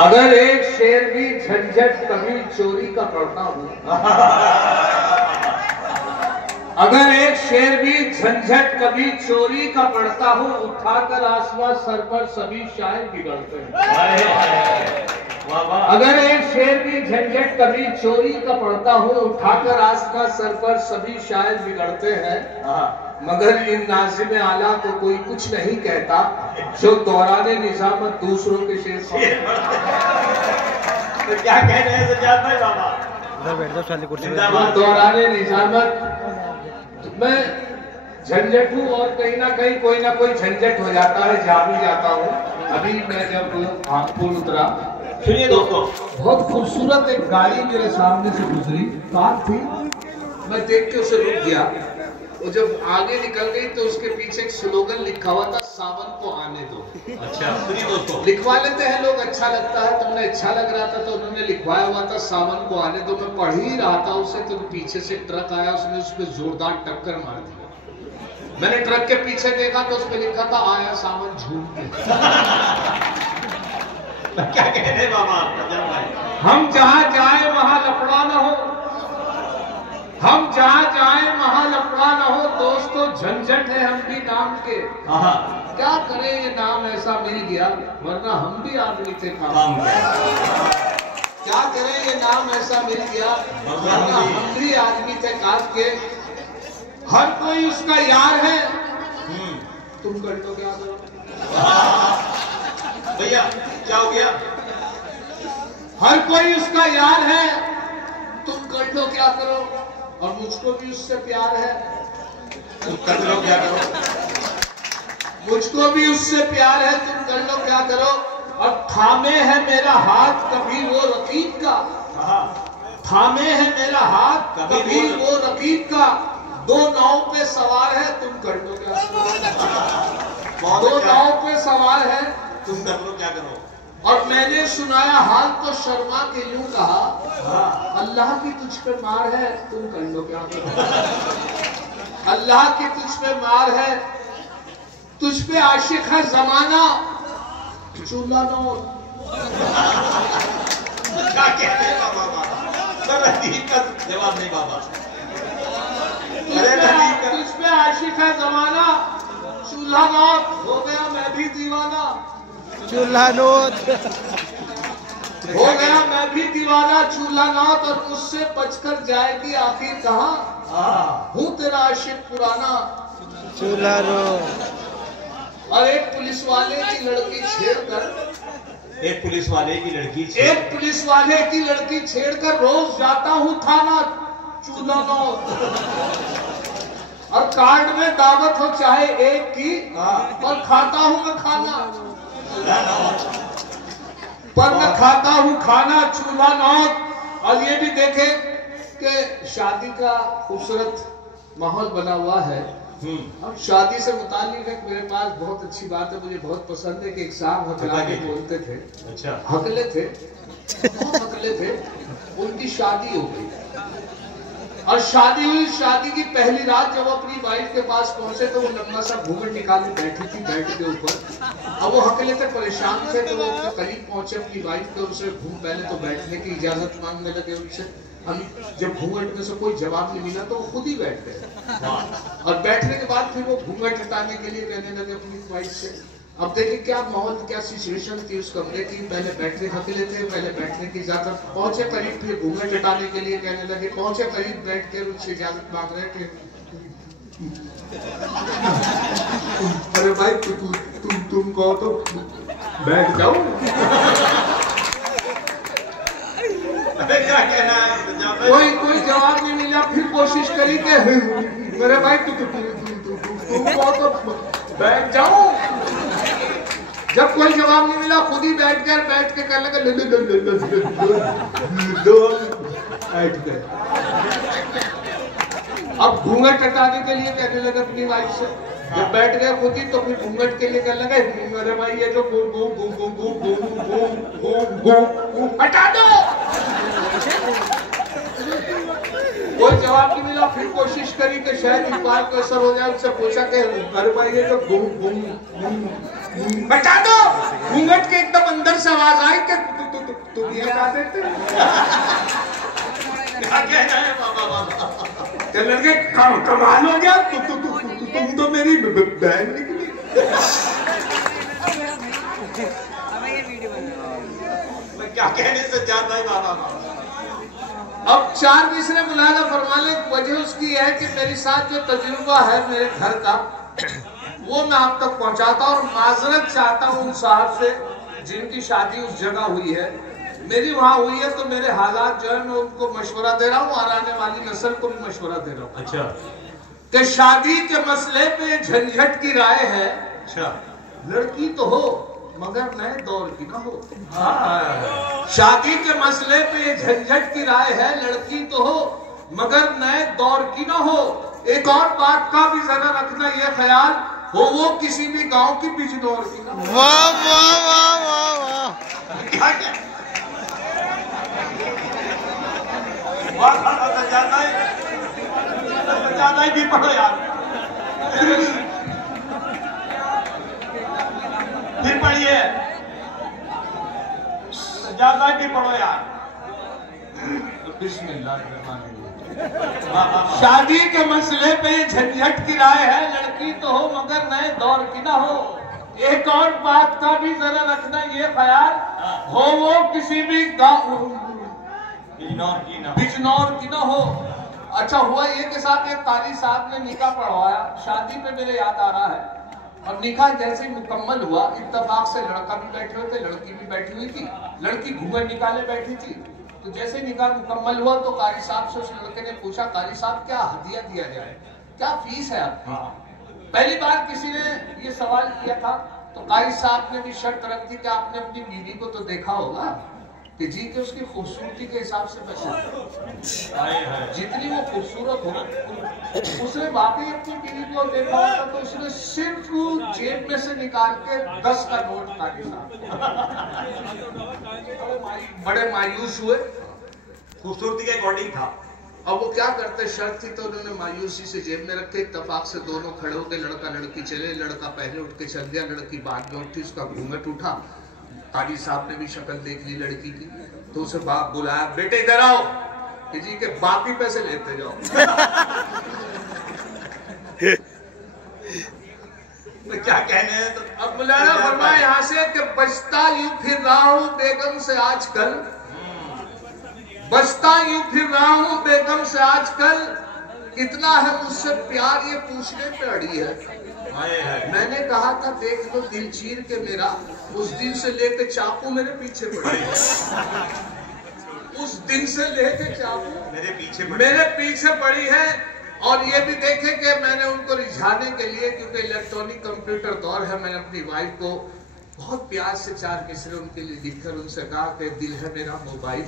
अगर एक शेर भी झंझट कभी चोरी का पड़ता हो, अगर एक शेर भी झंझट कभी चोरी का पड़ता हो, उठाकर आसमां सर पर सभी शायर बिगड़ते हैं। अगर एक शेर भी झंझट कभी चोरी का पड़ता हो, उठाकर आसमां सर पर सभी शायर बिगड़ते हैं। मगर इन नाज़िम आला को कोई कुछ नहीं कहता, जो दौराने निजामत दूसरों के शेर तो क्या कह रहे हैं सज्जाद भाई बाबा? इधर बैठ जाओ साली कुर्सी पे। दौराने निजामत मैं झंझट हूँ और कहीं ना कहीं कोई ना कोई झंझट हो जाता है, जा भी जाता हूँ। अभी मैं जब पुल उतरा, सुनिए दोस्तों, बहुत खूबसूरत एक गाड़ी मेरे सामने से गुजरी, कार थी। मैं देख के उसे रुक गया। वो जब आगे निकल गई तो उसके पीछे एक स्लोगन लिखा हुआ था, सावन को आने दो। अच्छा सुनिए दोस्तों, लिखवा लेते हैं लोग, अच्छा लगता है। तो उन्हें अच्छा लग रहा था तो उन्होंने लिखवाया हुआ था, सावन को आने दो। मैं पढ़ ही रहा था उसे तो पीछे से ट्रक आया, उसने उस पर जोरदार टक्कर मार दी। मैंने ट्रक के पीछे देखा तो उस पर लिखा था, आया सावन झूम के। क्या कह रहे हैं बाबा सज्जाद भाई? हम जहां जाए वहां लफड़ा न हो, हम जहां जाए वहां लफड़ा न हो। दोस्तों झंझट है हम भी नाम के, क्या करें ये नाम ऐसा मिल गया, वरना हम भी आदमी थे काम के। क्या करें ये नाम ऐसा मिल गया, वरना हम भी आदमी थे काम के। हर कोई उसका यार है, तुम कर तो क्या करो भैया, क्या हो गया? हर कोई उसका यार है, तुम कर लो क्या करो। और मुझको भी उससे प्यार है, तुम कर लो क्या करो। मुझको भी उससे प्यार है, तुम कर लो क्या करो। और थामे है मेरा हाथ कभी वो रकीब का, थामे है मेरा हाथ कभी वो रकीब का। दो नाव पे सवार है, तुम कर लो क्या करो। दो नाव पे सवार है, तुम कर लो क्या करो। और मैंने सुनाया हाल तो शर्मा के यूं कहा, अल्लाह की तुझ पे मार है, तुम कर लो क्या करो। अल्लाह की तुझ पे मार है, तुझ पे आशिक है जमाना, चूल्हा नोट। क्या कहते हैं बाबा? का जवाब नहीं बाबा। तुझ पे आशिक है जमाना, चूल्हा नोट। हो गया मैं भी दीवाना, चूल्हा नोट हो गया मैं भी दीवाना, चूल्हा नोट। और मुझसे बचकर जाएगी आखिर कहाँ, हूँ तेरा आशिक पुराना, चूल्हा नोट। और एक पुलिस वाले की लड़की छेड़कर, एक पुलिस वाले की लड़की एक पुलिस वाले की लड़की छेड़कर रोज जाता हूँ थाना, चूल्हा नोट। और कार्ड में दावत हो चाहे एक की, और खाता हूँ मैं खाना, पर मैं खाता हूँ खाना, चूल्हा नोट। और ये भी देखे कि शादी का खूबसूरत माहौल बना हुआ है। अब शादी से मुताल्लिक एक मेरे पास बहुत अच्छी बात है, मुझे बहुत पसंद है कि एक साहब हकला के बोलते थे। अच्छा, हकले थे, बहुत हकले थे। उनकी शादी हो गई और शादी हुई। शादी की पहली रात जब अपनी वाइफ के पास पहुंचे तो वो लंबा सा घूंघट निकाले बैठी थी बेड के ऊपर। अब वो हकले थे, परेशान थे, तो वो अपने करीब पहुंचे अपनी वाइफ के, उनसे पहले तो बैठने की इजाजत मांगने लगे उनसे। जब घूंघट में से कोई जवाब नहीं मिला तो वो खुद ही बैठ गए। और बैठने के बाद फिर वो घूंघट हटाने के लिए कहने लगे अपनी वाइफ से। अब देखिए क्या माहौल, क्या सिचुएशन थी उस कमरे की। पहले बैठने हकले थे, पहले बैठने की इजाजत, पहुंचे करीब, फिर घूंघट हटाने के लिए कहने लगे, पहुंचे करीब, बैठ कर उनसे इजाजत मांग रहे थे। अरे भाई तुम कहो तो बैठ जाओ। क्या कहना है? कोई जवाब नहीं मिला। फिर कोशिश करी कि मेरे भाई तुम कहो तो बैठ जाओ। जब कोई जवाब नहीं मिला खुद ही बैठ के कहने लगे बैठ गए। अब घूंघट हटाने के लिए कहने लगे अपनी वाइफ से। जब बैठ गए खुद ही तो फिर घूंघट के लिए कहने लगे, मेरे भाई ये जो हटा दो। कोई जवाब नहीं मिला। फिर कोशिश करी कि शायद इस बार को असर हो जाए। उससे पूछा कि अरे भाई ये जो हटा दो। घूंघट के एकदम अंदर से आवाज आई कि तुम ये बता देते क्या कहना है बाबा बाबा? तो लड़के कमाल हो गया। तुम तो मेरी बहन निकली। क्या कहने से जाता है बाबा बाबा? अब 4 मिसरे मुलायदा फरमाने की वजह उसकी है कि मेरे साथ जो तजुर्बा है मेरे घर का वो मैं आप तक पहुंचाता और माजरत चाहता हूं उन साहब से जिनकी शादी उस जगह हुई है, मेरी वहां हुई है। तो मेरे हालात जो है मैं उनको मशवरा दे रहा हूँ और आने वाली नस्ल को भी मशवरा दे रहा हूँ। अच्छा कि शादी के मसले पे झंझट की राय है। अच्छा लड़की तो हो मगर नए दौर की ना हो। शादी के मसले पे झंझट की राय है, लड़की तो हो मगर नए दौर की ना हो। एक और बात का भी जरा रखना ये ख्याल हो, वो किसी भी गांव की बिजनौर की ना हो। वाह वाह वाह वाह वाह। क्या क्या ज्यादा ही भी पढ़ो यार, फिर पढ़िए, ज्यादा ही भी पढ़ो यार। शादी के मसले पे झंझट की राय है, लड़की तो हो मगर नए दौर की ना हो। एक और बात का भी जरा रखना ये ख्याल हो, वो किसी भी गांव बिजनौर की ना हो। अच्छा हुआ ये के साथ एक कारी साहब ने निकाह पढ़वाया, शादी पे मेरे याद आ रहा है। और निकाह जैसे ही मुकम्मल हुआ, इत्तेफाक से लड़का भी बैठे हुए थे, लड़की भी बैठी हुई थी। लड़की घूंघट निकाले बैठी थी। तो जैसे निकाह मुकम्मल हुआ तो कारी साहब से उस लड़के ने पूछा, कारी साहब क्या हदिया दिया जाए, क्या फीस है आपकी? पहली बार किसी ने ये सवाल किया था तो कारी साहब ने भी शर्त रख दी कि आपने अपनी बीवी को तो देखा होगा कि जी के उसकी खूबसूरती के हिसाब से पैसे जितनी वो खूबसूरत हो, उसने वाकई अपनी बीवी को देखा होगा तो उसने सिर्फ जेब में से निकाल के 10 का नोट कारी साहब बड़े मायूस हुए। खूबसूरती के अकॉर्डिंग था। अब वो क्या करते, शर्त थी तो उन्होंने मायूसी से जेब में रखे। इत्तेफाक से दोनों खड़े होकर लड़का लड़की चले। लड़का पहले उठ के चल गया, लड़की बाद में उठी, उसका घूंघट उठा। काजी साहब ने भी शक्ल देख ली लड़की की तो उसे बाप बुलाया, बेटे इधर आओ कि जी के बाकी पैसे लेते जाओ। तो क्या कहने हैं? तो अब बुलाया फरमाया यहाँ से कि बचता यूं फिर रहा हूं बेगम से आजकल, बचता यूं फिर रहा हूं बेगम से आजकल, कितना है मुझसे प्यार ये पूछने पे अड़ी है। मैंने कहा था देख लो दिल चीर के मेरा, उस दिन से लेके चाकू मेरे पीछे पड़ी है। उस दिन से लेके चाकू मेरे पीछे पड़ी है। और ये भी देखे कि मैंने उनको रिझाने के लिए, क्योंकि इलेक्ट्रॉनिक कंप्यूटर दौर है, मैंने अपनी वाइफ को बहुत प्यार से 4 मिसरे उनके लिए लिखकर उनसे कहा कि दिल है मेरा मोबाइल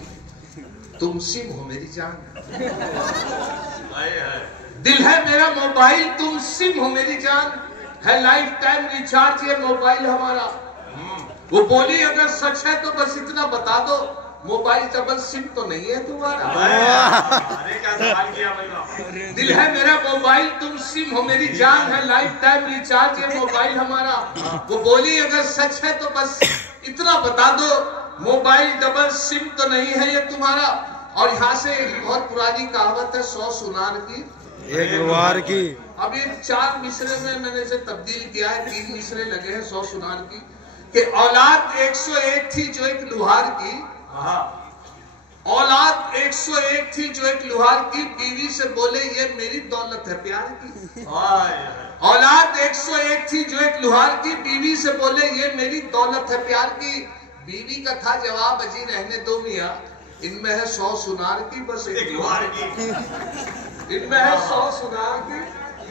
तुम सिम हो मेरी जान, दिल है मेरा मोबाइल तुम सिम हो मेरी जान, है लाइफ टाइम रिचार्ज ये मोबाइल हमारा। वो बोली अगर सच है तो बस इतना बता दो, मोबाइल डबल सिम तो नहीं है तुम्हारा। अरे क्या सवाल किया भाई। दिल है मेरा मोबाइल तुम सिम हो मेरी जान, है लाइफ टाइम रिचार्ज ये मोबाइल हमारा। वो बोली अगर सच है तो बस इतना बता दो, मोबाइल डबल सिम तो नहीं है ये तुम्हारा। और यहाँ से एक बहुत पुरानी कहावत है 100 सुनार की एक लुहार की। अब ये 4 मिसरे में मैंने इसे तब्दील किया है, 3 मिसरे लगे हैं 100 सुनार की। कि औलाद 101 थी जो एक लुहार की, औलाद 101 थी जो एक लुहार की, बीवी से बोले ये मेरी दौलत है प्यार की। औलाद 101 थी जो एक लुहार की, बीवी से बोले ये मेरी दौलत है प्यार की। बीवी का था जवाब अजी रहने दो मियाँ, इनमें है 100 सुनार की बस एक लुहार की। इनमें है 100 सुनार की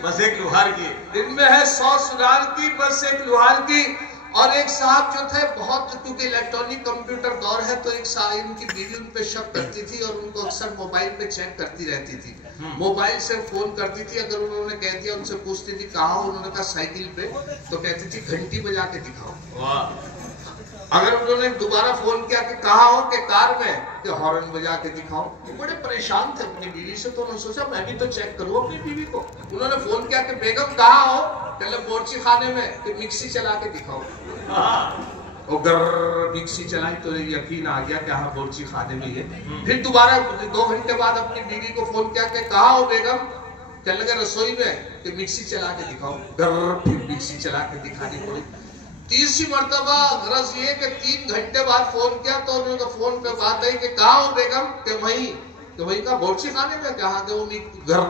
बस एक लुहार की, इनमें है 100 सुनार की बस एक लुहार की। और एक साहब जो थे बहुत, क्योंकि इलेक्ट्रॉनिक कंप्यूटर दौर है तो एक साहब इनकी बीवी उन पे शक करती थी और उनको अक्सर मोबाइल पे चेक करती रहती थी। मोबाइल से फोन करती थी, अगर उन्होंने कह दिया उनसे पूछती थी कहाँ हो, उन्होंने कहा साइकिल पे, तो कहती थी घंटी बजा के दिखाओ। अगर उन्होंने दोबारा फोन किया कि कहाँ हो, के कार में, कि हॉर्न बजा के दिखाओ। वो बड़े परेशान थे अपनी बीवी से, तो उन्होंने सोचा मैं भी तो चेक करूँ अपनी बीवी को। उन्होंने फोन किया कि बेगम कहाँ हो, पहले बोर्ची खाने में, कि मिक्सी चला के दिखाओ। और गर मिक्सी चलाई तो यकीन आ गया कि हाँ बोर्ची खाने में है। फिर दोबारा 2 घंटे बाद अपनी बीवी को फोन किया कि कहाँ हो बेगम? चल लगे रसोई में कि मिक्सी चला के दिखाओ। गर फिर मिक्सी चला के दिखानी पड़ी। तीसरी मर्तबा रस ये कि 3 घंटे बाद फोन किया तो उन्होंने फोन पे बात आई कि कहाँ हो बेगम? कि वही का बोर्ची खाने में कहा कि वो घर।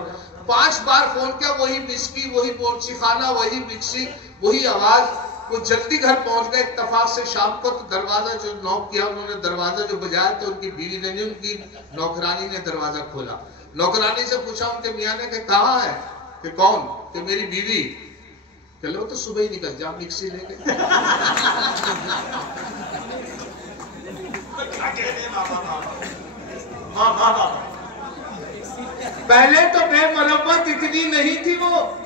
5 बार फोन किया, वही मिस्की, वही बोर्ची खाना, वही मिक्सी, वही आवाज। वो जल्दी घर पहुंच गए इत्तेफाक से। शाम को तो दरवाजा जो नॉक किया उन्होंने, दरवाजा जो बजाया तो उनकी बीवी ने नहीं, उनकी नौकरानी ने दरवाजा खोला। नौकरानी से पूछा उनके मियाँ ने कि कहाँ है? कि कौन? कि मेरी बीवी। चलो तो सुबह ही निकल जा मिक्सी लेके। पहले तो बेमरब्बत इतनी नहीं थी वो।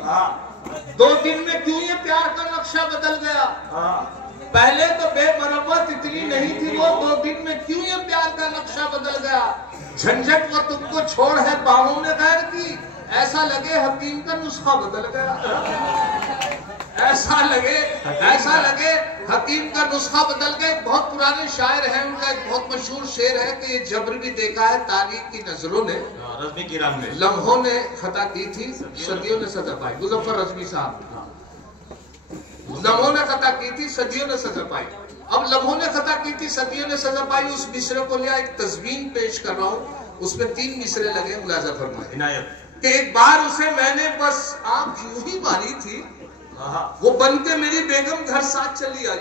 2 दिन में क्यों ये प्यार का नक्शा बदल गया? पहले तो बेमरब्बत इतनी नहीं थी वो, 2 दिन में क्यों ये प्यार का नक्शा बदल गया? झंझट वो तुमको छोड़ है बाहों में गैर की, ऐसा लगे हकीम का नुस्खा बदल गया। ऐसा लगे हकीम का नुस्खा बदल गया। एक बहुत पुराने शायर है, उनका एक बहुत मशहूर शेर है कि ये जबर भी देखा है तारीख की नजरों ने, रज़्मी की रंग में लम्हों ने खता की थी, सदियों ने सजा पाई। मुजफ्फर रज़्मी साहब, लम्हों ने खता की थी, सदियों ने सजा पाई। अब लम्हों ने खता की थी, सदियों ने सजा पाई, उस मिसरे को लिया एक तस्वीन पेश कर रहा हूँ। उसमें 3 मिसरे लगे, मुलाजा फरमाए। इनायत कि एक बार उसे मैंने बस आंख यूं ही मारी थी, वो बन के मेरी बेगम घर साथ चली आई।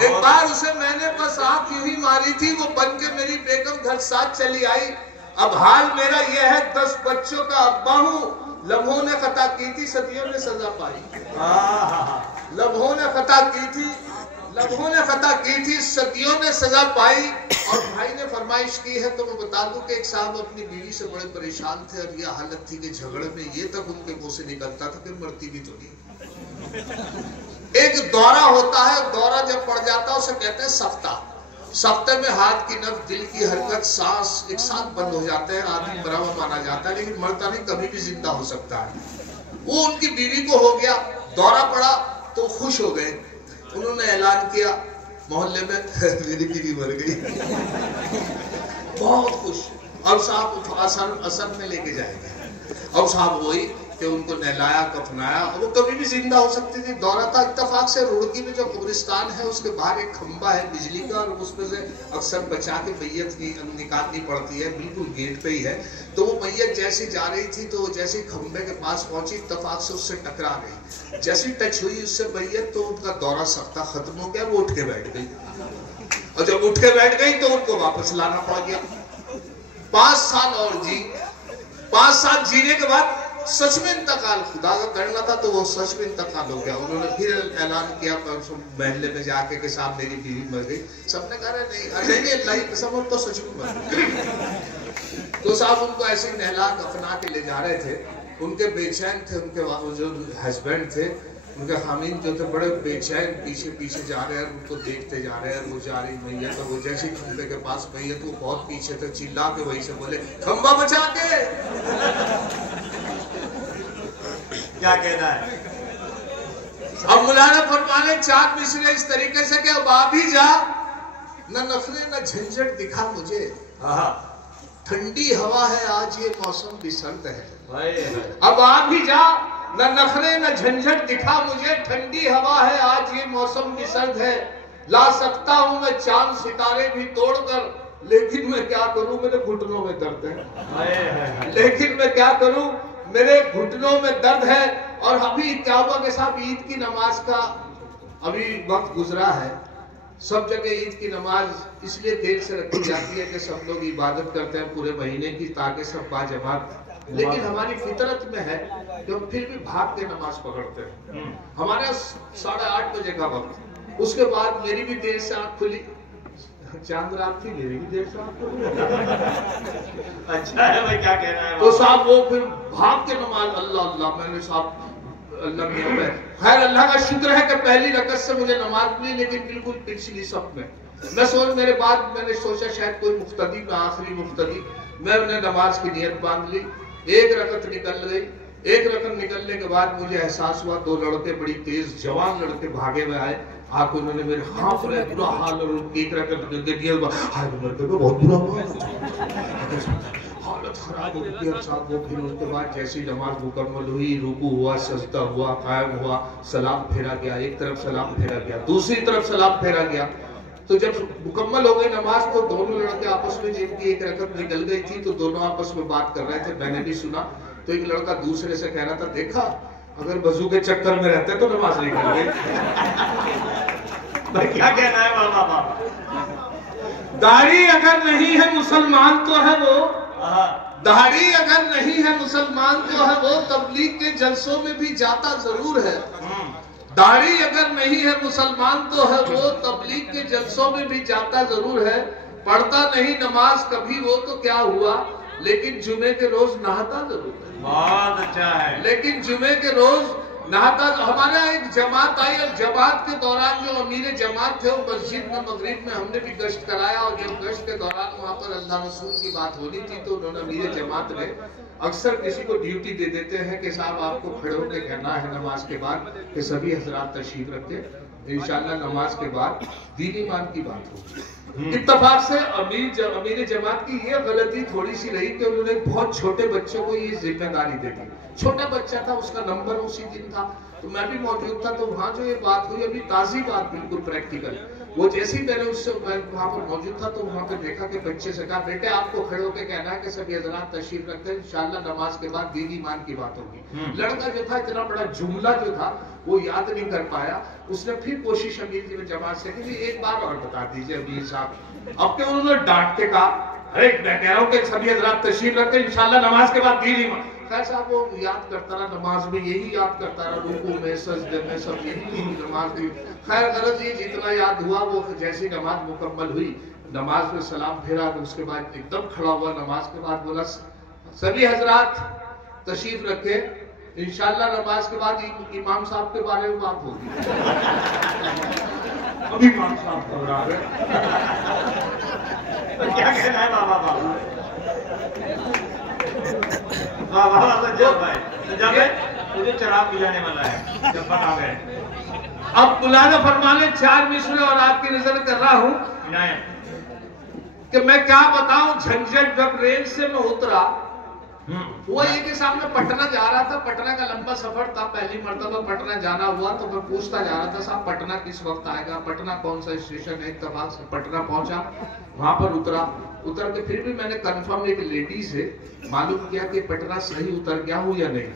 एक बार उसे मैंने बस आंख यूं ही मारी थी, वो बन के मेरी बेगम घर साथ चली आई। अब हाल मेरा यह है 10 बच्चों का अब्बा हूँ। लम्हों ने खता की थी, सदियों ने सजा पाई। लम्हों ने खता की थी, सदियों ने सजा पाई। और भाई ने फरमाइश की है तो मैं बता दूं कि एक साहब अपनी बीवी से बड़े परेशान थे और यह हालत थी कि झगड़े में ये तक उनके मुंह से निकलता था कि मरती भी तो नहीं। एक दौरा होता है, दौरा जब पड़ जाता है उसे कहते हैं सफ्ता। सफ्ते में हाथ की नब्ज, दिल की हरकत, सांस एक साथ बंद हो जाते हैं। आदमी मरा हुआ माना जाता है लेकिन मरता नहीं, कभी भी जिंदा हो सकता है। वो उनकी बीवी को हो गया, दौरा पड़ा तो खुश हो गए। उन्होंने ऐलान किया मोहल्ले में मेरी बीवी मर गई। बहुत खुश। अब साहब असर में लेके जाएंगे। अब साहब वही कि उनको नहलाया कफनाया, वो कभी भी जिंदा हो सकती थी। दौरा था इत्तेफाक से रुड़की में जो कब्रिस्तान है उसके बाहर एक खंबा है बिजली का, और उसमें से अक्सर बचा के मैयत की निकालनी पड़ती है, बिल्कुल गेट पे ही है। तो वो मैयत जैसी जा रही थी तो जैसे खंबे के पास पहुंची इत्तेफाक से उससे टकरा गई। जैसी टच हुई उससे मैयत तो उनका दौरा सख्ता खत्म हो गया, वो उठ के बैठ गई। और जब उठ के बैठ गई तो उनको वापस लाना पड़ गया। 5 साल और जी, 5 साल जीने के बाद सच में इंतकाल, खुदा का करना था तो वो सच में इंतकाल हो गया। उन्होंने फिर ऐलान किया महल्ले में जाके कि साहब मेरी बीवी मर गई। सबने कहा नहीं अल्लाह की कसम तो सच में मर गई। तो साहब उनको ऐसे ही नहला कफना के ले जा रहे थे। उनके बेचैन थे, उनके जो हस्बैंड थे, उनके हामिद जो थे बड़े बेचैन पीछे पीछे जा रहे हैं, उनको देखते जा रहे हैं। वो जा रही मैयत, वो जैसे खंबे के पास मैयत, वो बहुत पीछे थे, चिल्ला के वहीं से बोले खंबा बचा के। क्या कहना है? अब मौलाना फरमाने 4 मिसरे इस तरीके से कि अब आ भी जा, न नखरे न झंझट दिखा मुझे, ठंडी हवा है आज ये मौसम भी सर्द है। अब आ भी जा, न नखरे न झंझट दिखा मुझे, ठंडी हवा है आज ये मौसम भी सर्द है। ला सकता हूँ मैं चांद सितारे भी तोड़कर, लेकिन मैं क्या करूं मेरे घुटनों में दर्द है। लेकिन मैं क्या करूं मेरे घुटनों में दर्द है। और अभी क्या हुआ कि साहब ईद की नमाज का अभी वक्त गुजरा है। सब जगह ईद की नमाज इसलिए देर से रखी जाती है कि सब लोग इबादत करते हैं पूरे महीने की, ताकि सब बाजमात। लेकिन हमारी फितरत में है कि हम फिर भी भाग के नमाज पकड़ते हैं। हमारा 8:30 बजे का वक्त, उसके बाद मेरी भी देर से आंख खुली, चांद रात थी, मेरी भी देर से आंख खुली। अच्छा है भाई, क्या कह रहा है? तो साहब वो फिर भाग के नमाज, अल्लाह अल्लाह, मैंने साहब अल्लाह में खैर अल्लाह का शुक्र है कि पहली रकत से मुझे नमाज मिली, लेकिन बिल्कुल पिछली सब में मैं सोच, मेरे बाद मैंने सोचा शायद कोई मुफ्तदी में आखिरी मुफ्तदी, मैंने नमाज की नियत बांध ली। 1 रकत निकल गई। 1 रकत निकलने के बाद मुझे एहसास हुआ 2 लड़के बड़ी तेज जवान लड़के भागे हुए आए। आके उन्होंने मेरे हाँफ रहे बुरा हाल और एक रकत दे दिया। हाय मेरे को बहुत बुरा हुआ, हालत खराब हो गई। और साहब वो फिर उसके बाद जैसी नमाज मुकम्मल हुई, रुकू हुआ, सजदा हुआ, कायम हुआ, सलाम फेरा गया, एक तरफ सलाम फेरा गया, दूसरी तरफ सलाम फेरा गया। तो जब मुकम्मल हो गई नमाज तो दोनों लड़के आपस में, जिनकी एक रकत निकल गई थी तो दोनों आपस में बात कर रहे थे, मैंने भी सुना। तो एक लड़का दूसरे से कह रहा था, देखा अगर वजू के चक्कर में रहते तो नमाज नहीं कर गई। क्या कहना है बाबा? दाढ़ी अगर नहीं है मुसलमान तो है वो, दाढ़ी अगर नहीं है मुसलमान तो है वो, तबलीग के जलसों में भी जाता जरूर है। दाढ़ी अगर नहीं है मुसलमान तो है वो, तबलीग के जलसों में भी जाता जरूर है। पढ़ता नहीं नमाज कभी वो तो क्या हुआ, लेकिन जुमे के रोज नहाता जरूर है। बहुत अच्छा है। लेकिन जुमे के रोज नहाता। हमारा एक जमात आई और जमात के दौरान जो अमीर जमात थे वो मस्जिद में मगरिब में हमने भी गश्त कराया। और जब गश्त के दौरान वहाँ पर अल्लाह रसूल की बात होनी थी तो उन्होंने अमीर जमात ने अक्सर किसी को ड्यूटी दे देते हैं कि साहब आपको खड़े होकर कहना है नमाज के बाद कि सभी हजरात तशरीफ रखते, इंशाल्लाह नमाज के बाद दीन ईमान की बात होगी। इत्तफाक से अमीर जमात की ये गलती थोड़ी सी रही कि उन्होंने बहुत छोटे बच्चों को ये जिम्मेदारी दे दी। छोटा बच्चा था, उसका नंबर उसी दिन था, तो मैं भी मौजूद था। तो वहाँ जो ये बात हुई, अभी ताज़ी बात, बिल्कुल प्रैक्टिकल, वो जैसे ही मैंने उससे वहाँ पर मौजूद था तो वहाँ पर देखा कि बच्चे से कहा, बेटे आपको खड़े होकर कहना है कि सभी हज़रात तशरीफ रखते हैं, इंशाल्लाह नमाज के बाद दीन ईमान की बात होगी। लड़का जो था इतना बड़ा जुमला जो था वो याद नहीं कर पाया। उसने फिर कोशिश अमीर जी में जमात से की, एक बार और बता दीजिए अमीर साहब। अब के उन्होंने डांट के कहा, अरे मैं कह रहा हूँ कि सभी हज़रात तशरीफ रखते हैं, इंशाल्लाह नमाज के बाद दीन ईमान। खैर साहब वो याद करता रहा, नमाज में यही याद करता रहा, रुकू में सजदे में सब यही नमाज में। खैर गरज ये जितना याद हुआ, वो जैसी नमाज मुकम्मल हुई, नमाज में सलाम फेरा, उसके बाद एकदम खड़ा हुआ, नमाज के बाद बोला सभी हजरात तशरीफ रखे, इंशाल्लाह नमाज के बाद इमाम साहब के बारे में बात होगी। अभी इमाम साहब घबरा रहे। क्या कहना है बाबा? मुझे चराग बुझाने वाला है, जब आ गए। अब बुलाना फरमाने 4 मिसरे और आपकी नजर कर रहा हूँ कि मैं क्या बताऊं। झंझट जब रेल से मैं उतरा, वो ये के सामने पटना जा रहा था, पटना का लंबा सफर था, पहली मर्तबा पटना जाना हुआ तो मैं पूछता जा रहा था, साहब पटना किस वक्त आएगा, पटना कौन सा स्टेशन है। इत्तेफाक से पटना पहुंचा, वहां पर उतर के फिर भी मैंने कंफर्म एक लेडी से मालूम किया कि पटना सही उतर गया हूँ या नहीं।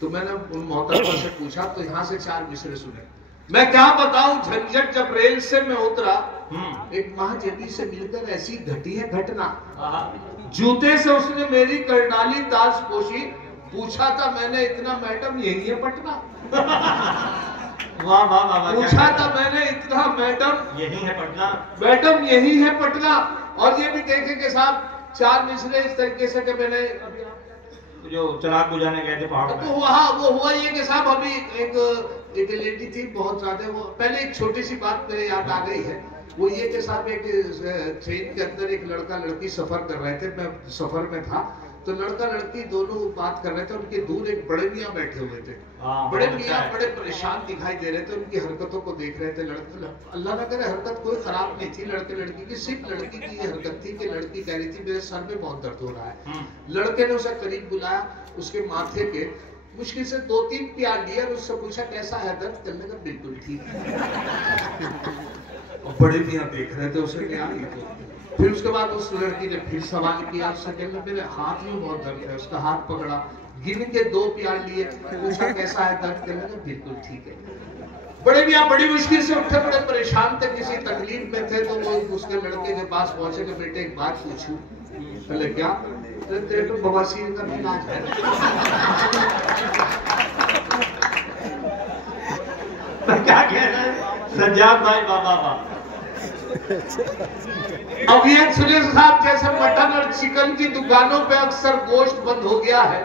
तो मैंने उन मोहतरमा से पूछा तो यहाँ से 4 मिसरे सुने। मैं क्या बताऊं, झंझट जब रेल से मैं उतरा, एक महाजबी से मिलकर ऐसी घटी है घटना। जूते से उसने मेरी करडाली ताज पोशी, पूछा था मैंने, इतना मैडम यही है पटना? वाह वाह वाह। पूछा था मैंने, इतना मैडम यही है पटना? मैडम यही है पटना। और ये भी देखे के साहब 4 मिसरे इस तरीके से कि मैंने जो चराग बुझाने गए थे पहाड़ में, तो वहाँ वो हुआ ये कि साहब अभी एक लेडी थी बहुत ज्यादा, वो पहले एक छोटी सी बात मेरे याद आ गई है। वो ये कि साहब एक ट्रेन के अंदर एक लड़का लड़की सफर कर रहे थे, मैं सफर में था, तो लड़का लड़की दोनों बात कर रहे थे, उनके दूर एक बड़े मियाँ बैठे हुए थे। बड़े मियाँ बड़े परेशान दिखाई दे रहे थे, उनकी हरकतों को देख रहे थे। लड़का, अल्लाह ना करे हरकत कोई खराब नहीं थी लड़के लड़की की, सिर्फ लड़की की ये हरकत थी कि लड़की कह रही थी मेरे सर में बहुत दर्द हो रहा है। लड़के ने उसे करीब बुलाया, उसके माथे के मुश्किल से 2-3 प्यार लिया और उससे पूछा कैसा है दर्द, करने का बिल्कुल ठीक है। और बड़े मियाँ देख रहे थे उसे, क्या ये तो। फिर उसके बाद उस लड़की ने फिर सवाल किया उससे, कहने मेरे हाथ में बहुत दर्द है। उसका हाथ पकड़ा, गिन के 2 प्यार लिए, पूछा कैसा है दर्द, करने का बिल्कुल ठीक है। बड़े मियाँ बड़ी मुश्किल से उठे, बड़े परेशान थे, किसी तकलीफ में थे, तो वो उसके लड़के के पास पहुंचे कि बेटे एक बात पूछूं। पहले क्या? तेरे तो बवासीर का इलाज है। क्या कह रहे हैं सज्जाद भाई? बाबा अब ये सुरेश साहब, जैसे मटन और चिकन की दुकानों पे अक्सर गोश्त बंद हो गया है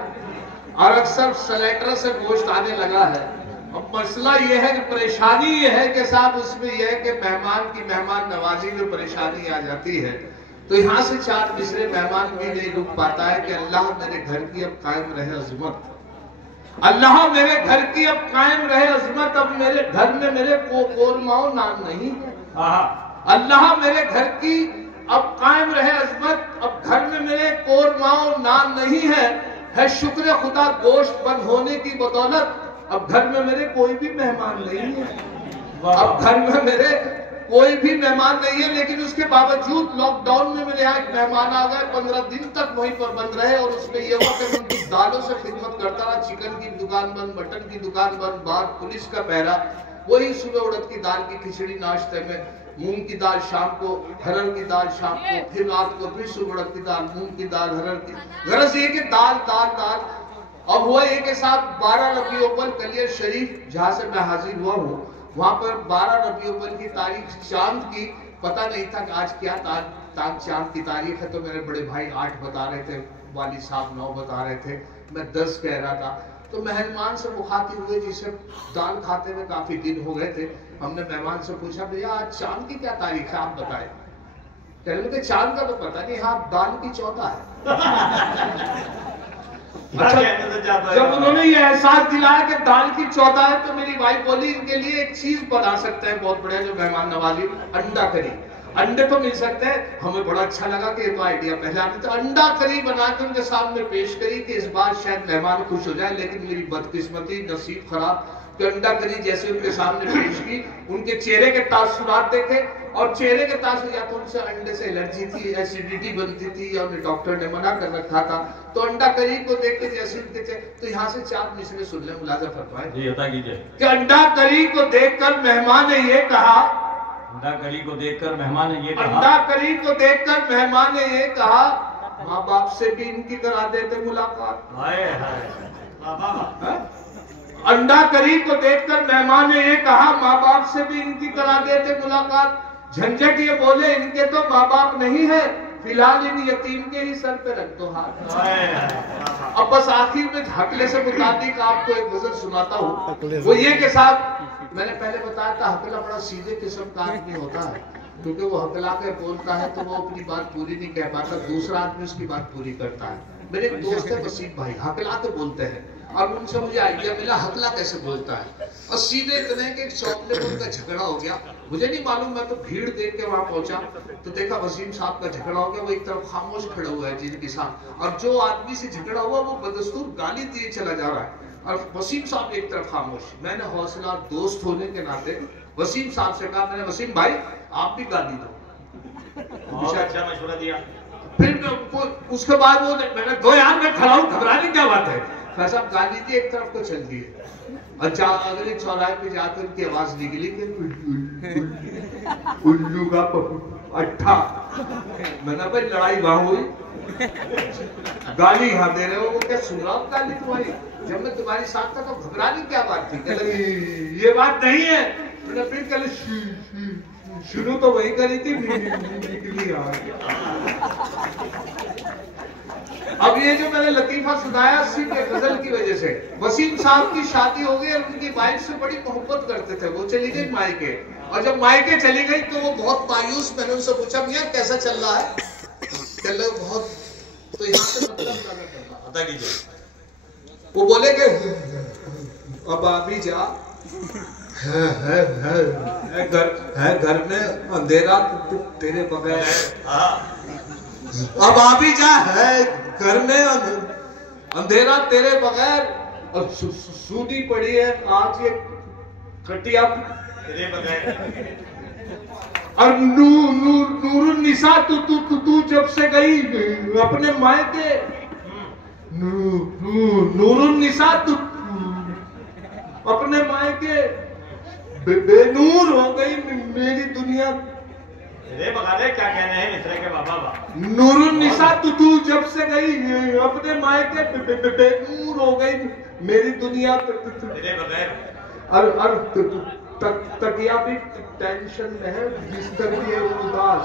और अक्सर स्लेटर से गोश्त आने लगा है। अब मसला ये है कि परेशानी ये है कि साहब उसमें यह है कि मेहमान की मेहमान नवाजी में परेशानी आ जाती है। तो यहाँ से 4 मिसरे मेहमान भी नहीं रुक पाता है कि अल्लाह मेरे घर की अब कायम रहे अजमत। अल्लाह मेरे घर की अब कायम रहे अजमत, अब मेरे घर में मेरे कोरमाओ नाम नहीं है। अल्लाह मेरे घर की अब कायम रहे अजमत, अब घर में मेरे कोरमाओ नाम नहीं है शुक्र खुदा गोश्त बंद होने की बदौलत अब घर में मेरे कोई भी मेहमान नहीं है। अब घर में मेरे कोई भी मेहमान नहीं है, लेकिन उसके बावजूद लॉकडाउन में मेरे यहाँ एक मेहमान आ गए, 15 दिन तक वहीं पर बंद रहे और उसमें यह हुआ कि उनकी दालों से खिदमत करता रहा। चिकन की दुकान बंद, मटन की दुकान बंद, बाहर पुलिस का पहरा, वही सुबह उड़द की दाल की खिचड़ी नाश्ते में, मूंग की दाल शाम को, हरर की दाल शाम को, फिर रात को फिर सुबह उड़द की दाल, मूंग की दाल, हरर की, गरज ये कि दाल दाल दाल। अब हुआ एक के साथ 12 रबी अव्वल कलियर शरीफ जहां से मैं हाजिर हुआ हूँ, वहां पर 12 रबी अव्वल की तारीख चांद की, पता नहीं था कि आज क्या चांद की तारीख है। तो मेरे बड़े भाई 8 बता रहे थे, वाली साहब 9 बता रहे थे, मैं 10 कह रहा था। तो मेहमान से मुखातिब हुए जिसे दाल खाते हुए काफी दिन हो गए थे। हमने मेहमान से पूछा भैया आज चांद की क्या तारीख है, आप बताएं। कहने लगे चांद का तो पता नहीं, हाँ दाल की 14 है। अच्छा, जब उन्होंने ये एहसास दिलाया कि दाल की 14 है, तो मेरी वाइफ बोली इनके लिए एक चीज बना सकते हैं बहुत बढ़िया जो मेहमान नवाजी, अंडा करी। अंडे तो मिल सकते हैं, हमें बड़ा अच्छा लगा कि ये तो आइडिया पहले आने, तो अंडा करी बना के उनके सामने पेश करी कि इस बार शायद मेहमान खुश हो जाए। लेकिन मेरी बदकिस्मती, नसीब खराब कि अंडा करी जैसे उनके सामने पेश की, उनके चेहरे के तासुरात देखे और चेहरे के तासुर, या तो उनसे अंडे से एलर्जी थी, एसिडिटी बनती थी, या उन्हें डॉक्टर ने मना कर रखा था। तो अंडा करी को देख के जैसे उनके तो यहाँ से 4 मिसरे सुन ले, मुलाजा फरमाए कि अंडा करी को देखकर मेहमान ने ये कहा, अंडा करी को देखकर मेहमान ने ये कहा, अंडा करी को देखकर मेहमान ने ये कहा, माँ बाप से भी इनकी करा देते मुलाकात। हाय हाय, अंडा करी को देखकर मेहमान ने ये कहा, माँ बाप से भी इनकी करा देते मुलाकात। झंझट ये बोले इनके तो माँ बाप नहीं है, फिलहाल इन यतीम के ही सर पे रख दो हाथ। अब बस आखिर में हकले से मुताबिक आपको एक गजल सुनाता हूँ। वो ये के साथ मैंने पहले बताया था, हकला बड़ा सीधे किस्म का आदमी होता है, क्योंकि वो हकला के बोलता है तो वो अपनी बात पूरी नहीं कह पाता, दूसरा आदमी उसकी बात पूरी करता है। मेरे एक दोस्त है वसीम भाई, हकला के बोलते हैं, और उनसे मुझे आइडिया मिला हकला कैसे बोलता है। और सीधे इतने के शॉप में उनका झगड़ा हो गया, मुझे नहीं मालूम, मैं तो भीड़ देख के वहां पहुंचा तो देखा वसीम साहब का झगड़ा हो गया। वो एक तरफ खामोश खड़ा हुआ है जिनके साथ, और जो आदमी से झगड़ा हुआ वो बदस्तूर गाली दिए चला जा रहा है, और वसीम साहब एक तरफ खामोश। मैंने हौसला दोस्त होने के नाते वसीम साहब से कहा, मैंने वसीम भाई आप भी गाली दो। अच्छा मशवरा दिया। फिर उसके बाद वो मैंने दो यार मैं खड़ा हूँ, घबराने क्या बात है। फैसा गाली दी एक तरफ को चल दी, अच्छा अगले चौराहे पे जाकर उनकी आवाज निकली कि उल्लू का अट्ठा। मैंने भाई लड़ाई वहां हुई, गाली यहाँ दे रहे हो, वो क्या सुन रहा हूँ गाली तुम्हारी, जब मैं तुम्हारी साथ था तो घबराने क्या बात थी। ये बात नहीं है। मैंने फिर कल शुरू तो वही करी थी, निकली अब ये जो मैंने लतीफा सुनाया सिर्फ एक गजल की वजह से। वसीम साहब की शादी हो गई और उनकी वाइफ से बड़ी मोहब्बत करते थे, वो चली गई मायके, और जब मायके चली गई तो वो बहुत मायूस। मैंने उनसे पूछा मियां कैसा चल रहा है, चल रहा बहुत, तो यहाँ से मतलब पता कीजिए। वो बोले कि अब अभी जा घर में अंधेरा तेरे बगैर, अब अभी जा है घर में अंधेरा तेरे बगैर, और सूदी पड़ी है आज ये कटिया तेरे बगैर, और नूरुन निसा तू जब से गई अपने मायके, नूरुन निसा तू अपने मायके बेनूर हो गई मेरी दुनिया। बगा दे क्या कहने हैं मिश्रा के बाबा। नूरुन निसा तू जब से गई अपने मायके बेनूर हो गई मेरी दुनिया तेरे बगैर, और तकिया भी टेंशन में है, बिस्तर भी है उदास।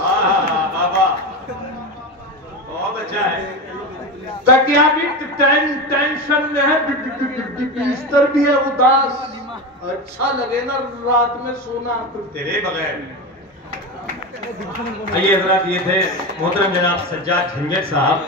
बाबा बहुत अच्छा है। तकिया भी टेंशन में है, बिस्तर भी है उदास, अच्छा लगे ना रात में सोना तेरे बगैर। आइए हजरात, ये थे मोहतरम जनाब सज्जाद झंझट साहब।